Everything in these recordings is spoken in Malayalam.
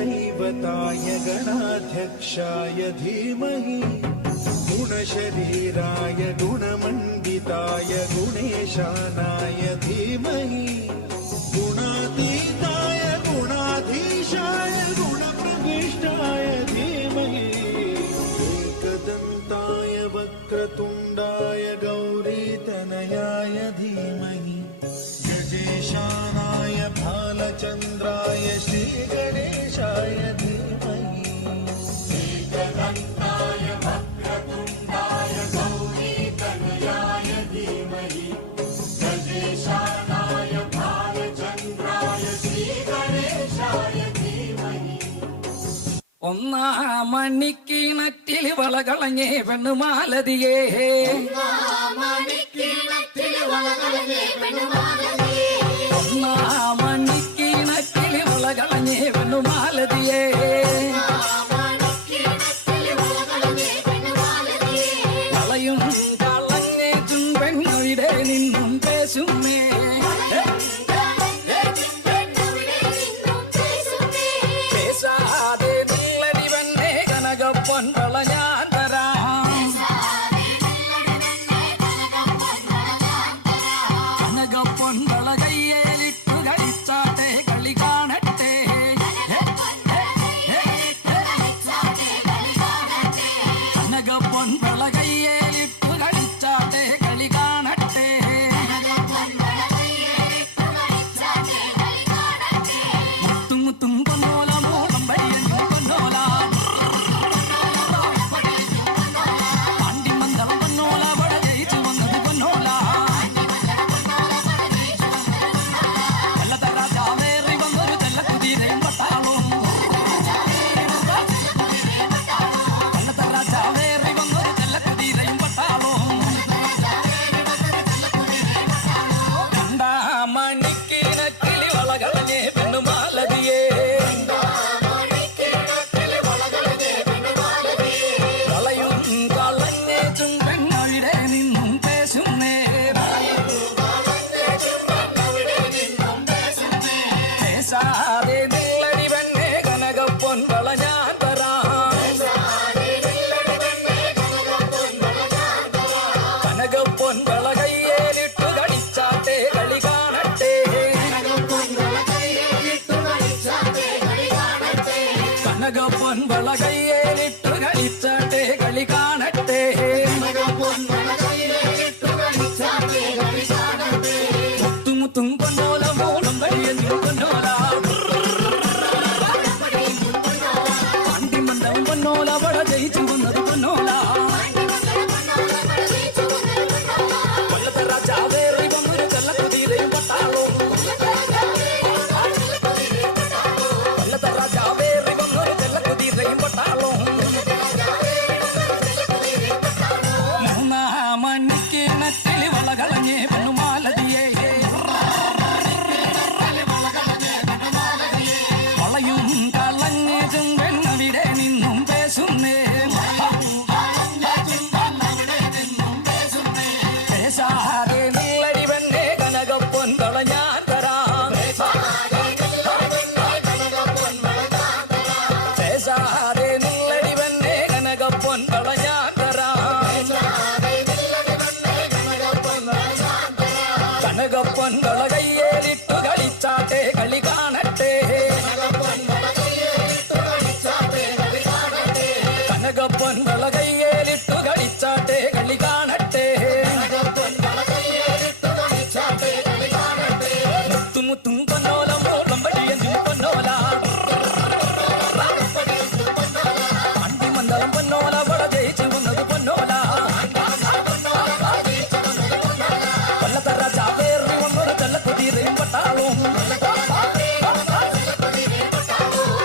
दैवताय गणाध्यक्षाय धीमहि गुणशरीराय गुणमण्डिताय गुणेशानाय धीमहि गुणातीताय गुणाधीशाय गुणप्रविष्टाय धीमहि एकदन्ताय वक्रतुण्डाय गौरीतनयाय धीमहि गजेशानाय भालचन्द्राय श्रीगणेशाय धीमहि एकदन्ताय वक्रतुण्डाय गौरीतनयाय धीमहि गजेशानाय भालचन्द्राय श्रीगणेशाय धीमहि ഒന്നാം മണിക്കിണറ്റിൽ വളകളഞ്ഞേ പെണ്ണുമാലതിയേ ഒന്നാം മണിക്കിണറ്റിൽ വളകളഞ്ഞേ പെണ്ണുമാലതിയേ വളയും കളഞ്ഞേ ചുംബെണ്ണുവിടെ നിന്നും പേശുമേ പൊൻവള ഞാൻ തരാം കനക പൊൻവള കയ്യേലിട്ടു കളിച്ചാട്ടെ കളി കാണട്ടെ കനക പൊൻവള കയ്യേലിട്ടു കളിച്ചാട്ടെ കളി കാണട്ടെ മുത്തും മുത്തും പൊന്നോല മോളം വഴിയഞ്ഞു പൊന്നോല പൊൻവള കയ്യേലിട്ടു കളിച്ചാട്ടെ കളി കാണട്ടെ മുത്തുമുത്തും പൊന്നോല മോളം വഴിയഞ്ഞു പൊന്നോല അണ്ടിമന്ദം പൊന്നോല വട ജയിച്ചു വന്നത് പൊന്നോല കൊല്ലത്തെ രാജാവേറി വന്നൊരു ചെല്ലക്കുതിരയും പട്ടാളവും കൊല്ലത്തെ രാജാവേറി വന്നൊരു ചെല്ലക്കുതിരയും പട്ടാളവും മൂന്നാം മണിക്കിണറ്റിൽ വളകളഞ്ഞേ പെണ്ണുമാലതിയേ വളയും കളഞ്ഞതും പെണ്ണവിടെ നിന്നും പേശുന്നേ പേശാതെ നില്ലടി പെണ്ണേ കനക പൊൻവള ഞാൻ തരാം പേശാതെ നില്ലടി പെണ്ണേ കനക പൊൻവള ഞാൻ തരാം കനക പൊൻവള കയ്യേലിട്ടു കളിച്ചാട്ടെ കളി കാണട്ടെ കനക പൊൻവള കയ്യേലിട്ടു കളിച്ചാട്ടെ കളി കാണട്ടെ മുത്തുമുത്തും പൊന്നോല മോളം വഴിയഞ്ഞു പൊന്നോല അണ്ടിമന്ദളം പൊന്നോല വട ജയിച്ചു വന്നത് പൊന്നോല കൊല്ലത്തെ രാജാവേറി വന്നൊരു ചെല്ലക്കുതിരയും പട്ടാളവും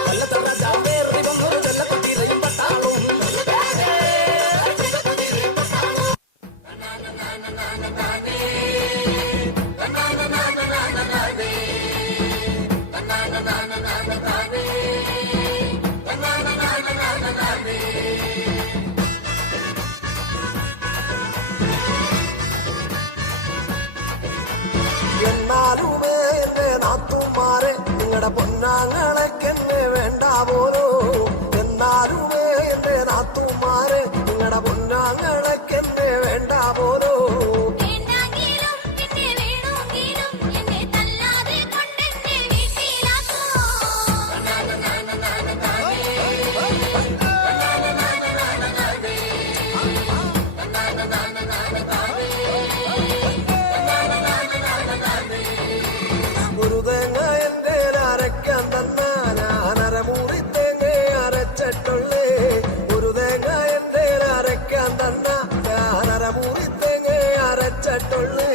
കൊല്ലത്തെ രാജാവേറി വന്നൊരു ചെല്ലക്കുതിരയും പട്ടാളവും എന്നാലുമേ നാത്തുമാരെ നിങ്ങളുടെ പൊന്നാങ്ങളെക്കെന്നെ വേണ്ട പോലോ എന്നാലുമേ എന്റെ നാത്തുമാരെ നിങ്ങളുടെ പൊന്നാങ്ങളെക്കെന്നെ വേണ്ട പോലോ ഒരു തേങ്ങ എന്റെ അരയ്ക്കാൻ തന്നാ ഞാനര മൂറി തേങ്ങ അരച്ചിട്ടുള്ളേ ഒരു തേങ്ങ എന്റെ അരയ്ക്കാൻ തന്നാ ഞാനര മൂറി തേങ്ങ അരച്ചിട്ടുള്ളേ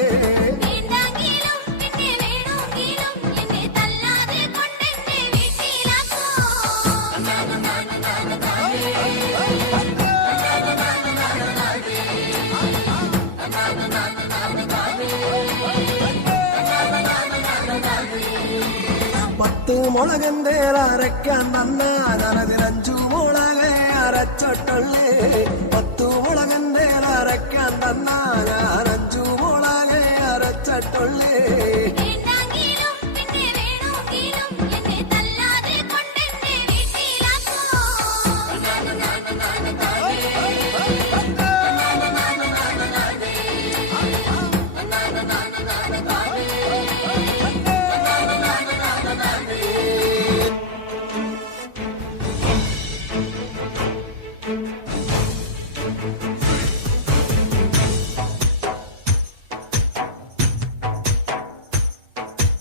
പത്ത് മുളകെന്തേ അരയ്ക്കാൻ തന്നാ ഞാനതിൽ 5 മുളകെ അരച്ചിട്ടുള്ളേ 10 മുളകെന്തേ അരയ്ക്കാൻ തന്നാ ഞാൻ 5 മുളകെ അരച്ചിട്ടുള്ളേ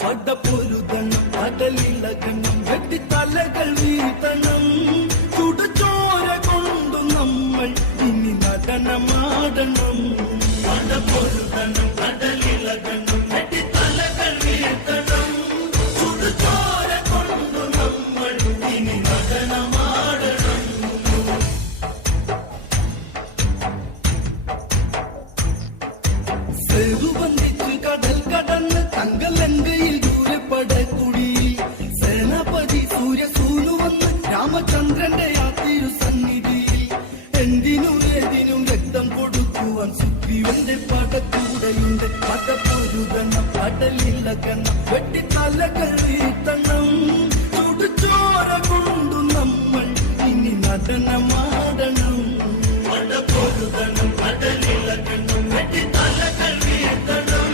പടപ്പൊരുതണം കടലിളകണം വെട്ടിത്തലകൾ വീഴ്ത്തണം ചുടുചോര കൊണ്ടു നമ്മൾ ഇനി നടനമാടണം പടപ്പൊരുതണം കടലിളകണം വെട്ടിത്തലകൾ വീഴ്ത്തണം ചുടുചോര കൊണ്ടു നമ്മൾ ഇനി നടനമാടണം സെറുവന്തിച്ച് കടൽ കടന്ന് തങ്കലങ്കയിൽ ദൂരപ്പടക്കുടിയിൽ സേനാപതി സൂര്യസൂനു വന്ന് രാമചന്ദ്രന്റെ ആ തിരുസന്നിധിയിൽ എന്തിനും ഏതിനും രക്തം കൊടുക്കുവാൻ സുഗ്രീവന്റെ പടക്കൂടെയുണ്ട് പടപ്പൊരുതണം കടലിളകണം വെട്ടിത്തലകൾ വീഴ്ത്തണം ചുടുചോര കൊണ്ടു നമ്മൾ ഇനി നടനമാടണം പടപ്പൊരുതണം കടലിളകണം വെട്ടിത്തലകൾ വീഴ്ത്തണം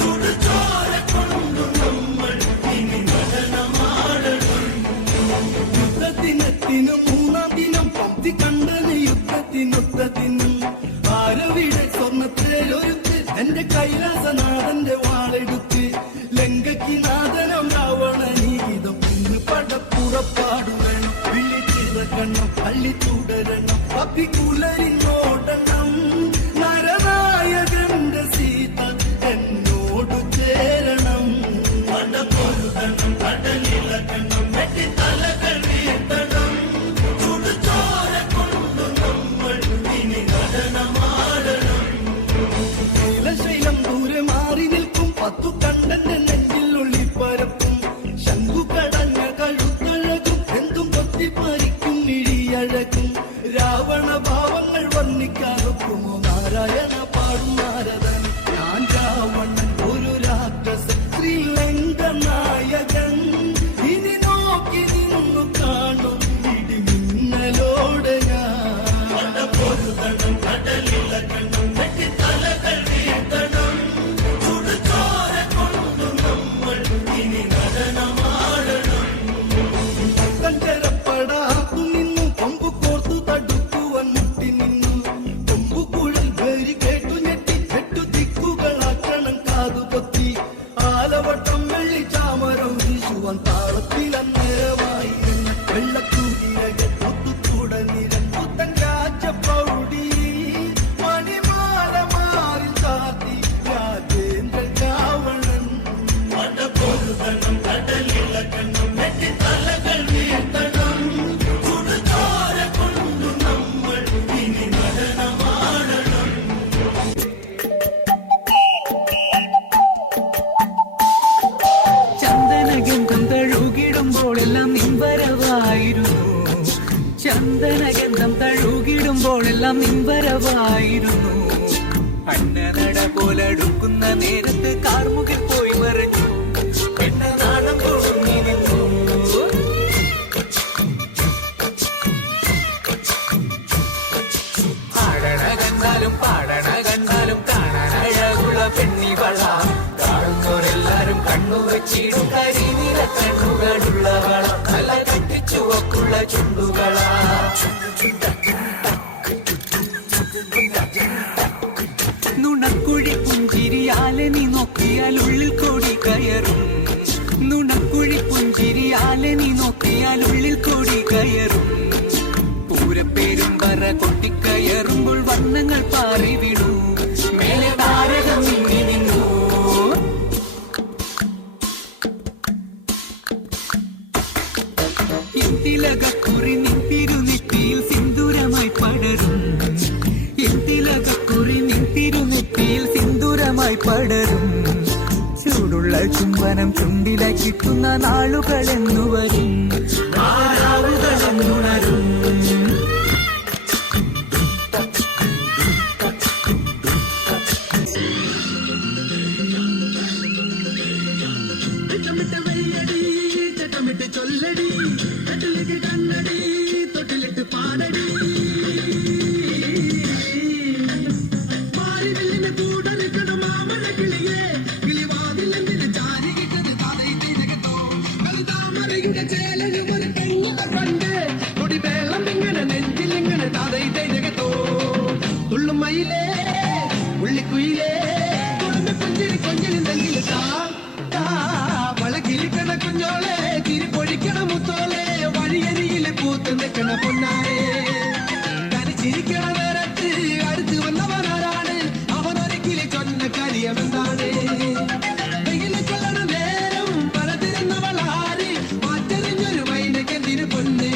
ചുടുചോര കൊണ്ടു നമ്മൾ ഇനി നടനമാടണം യുദ്ധദിനത്തിനു 3-ാം ദിനം പന്തി കണ്ടന് യുദ്ധത്തിനൊത്തതിനും ആരവിടെ സ്വർണ്ണത്തേലൊരുത്ത് എന്റെ കൈലാസനാഥന്റെ വാളെടുത്ത് ലങ്കയ്ക്ക് നാഥനം രാവണനീതം ഇന്ന് പടപ്പുറപ്പാടുവേണം വിളിച്ചിറക്കണം പള്ളി തുടരണം അപ്പിക്കുലരിന്നോടണം നരനായകന്റെ സീത എന്നോട് ചേരണം പടപ്പൊരുതണം കടലിളകണം വെട്ടിത്തലകൾ വീഴ്ത്തണം ചുടുചോര കൊണ്ടു നമ്മൾ ഇനി നടനമാടണം നീലശൈലം ദൂരെ മാറി നിൽക്കും 10 കണ്ടന്റെ നെഞ്ചിൽ ഒളിപ്പരപ്പും ശംഖു കടഞ്ഞ കഴുത്തഴകും എന്തും കൊത്തിപ്പറിക്കും ഇഴിയഴകും രാവണ ഭാവങ്ങൾ വർണ്ണിക്കാറൊക്കുമോ നാരായണ പാടും നാരദൻ ഞാൻ രാവണൻ ഒരു രാക്ഷസൻ ശ്രീലങ്ക നായകൻ ഇനി നോക്കി നിന്നു കാണും ഇടിമിന്നലോടെ ഞാൻ പടപ്പൊരുതണം കടലിളകണം വെട്ടിത്തലകൾ വീഴ്ത്തണം ചുടുചോര കൊണ്ടു നമ്മൾ ഇനി നടനമാടണം കഞ്ചരപ്പടാത്തു നിന്നു കൊമ്പു കോർത്തു തടുക്കുവാൻ മുട്ടി നിന്നു കൊമ്പുകുഴൽ വേരി കേട്ടു ഞെട്ടി 8 ദിക്കുകളാക്കണം കാതുപൊത്തി ആലവട്ടം വെള്ളി ചാമരം വീശുവാൻ താളത്തിലന്നേരമായി വെള്ളക്കൂതിരകൾ ഒത്തുകൂടനിരൻ പുത്തൻ രാജപൗടി മണിമാല മാറിൽ ചാത്തി രാജേന്ദ്ര രാവണൻ പടപ്പൊരുതണം കടലിളകണം വെട്ടിത്തലകൾ വീഴ്ത്തണം ചുടുചോര കൊണ്ടു നമ്മൾ ഇനി നടനമാടണം ചന്ദനഗന്ധം തഴുകിടുമ്പോഴെല്ലാം നിൻവരവായിരുന്നു ചന്ദനഗന്ധം തഴുകിടുമ്പോഴെല്ലാം നിൻവരവായിരുന്നു അണ്ണനട പോലടുക്കുന്ന നേരത്ത് കാർമുകിൽ പോയി മറിഞ്ഞു പെണ്ണ നാണം കൊഴുങ്ങി നിന്നു എന്തിലകക്കുറി നിൻ തിരുനെറ്റിയിൽ സിന്ദൂരമായി പടരും എന്തിലകക്കുറി നിൻ തിരുനെറ്റിയിൽ സിന്ദൂരമായി പടരും ചൂടുള്ള ചുംബനം ചുണ്ടിലായി കിട്ടുന്ന നാളുകളെന്നു വരും നാളുകളെന്നുണരും ചൊല്ലടി കട്ടിലേക്ക് കണ്ണടി തൊട്ടിലിട്ട് പാടടി മാറിവില്ലിന്റെ കൂടെ നിൽക്കണ മാമന കിളിയെ കിളിവാതിലെന്തിന് ചാരി കിട്ടത് തലയിട്ടോ കളിതാമരയുടെ ചേലന് ഒരു പെണ്ണുക കണ്ട് കൊടി വെള്ളം ഇങ്ങനെ നെഞ്ചിലിങ്ങനെ തലയിട്ടോ തുള്ളുമയിലേ ഉള്ളിക്കുയിലേ കുടുംബ പുഞ്ചിരി കൊഞ്ചിന് നെഞ്ചിൽ വളകിലിക്കണ കുഞ്ഞോളെ തിരിപ്പൊഴിക്കണ മുത്തോളെ വഴിയരിയിലെ പൂത്ത് നിൽക്കണ പൊന്നാരെ തനിച്ചിരിക്കണ നേരത്ത് അടുത്ത് വന്നവനാരാണ് അവനൊരിക്കലും ചൊന്ന കരിയമെന്താണ് വെയിലെ കൊള്ളണ നേരം പലതിരുന്നവളാര് മാറ്ററിഞ്ഞൊരു വൈനക്കെന്തിന് പൊന്ന്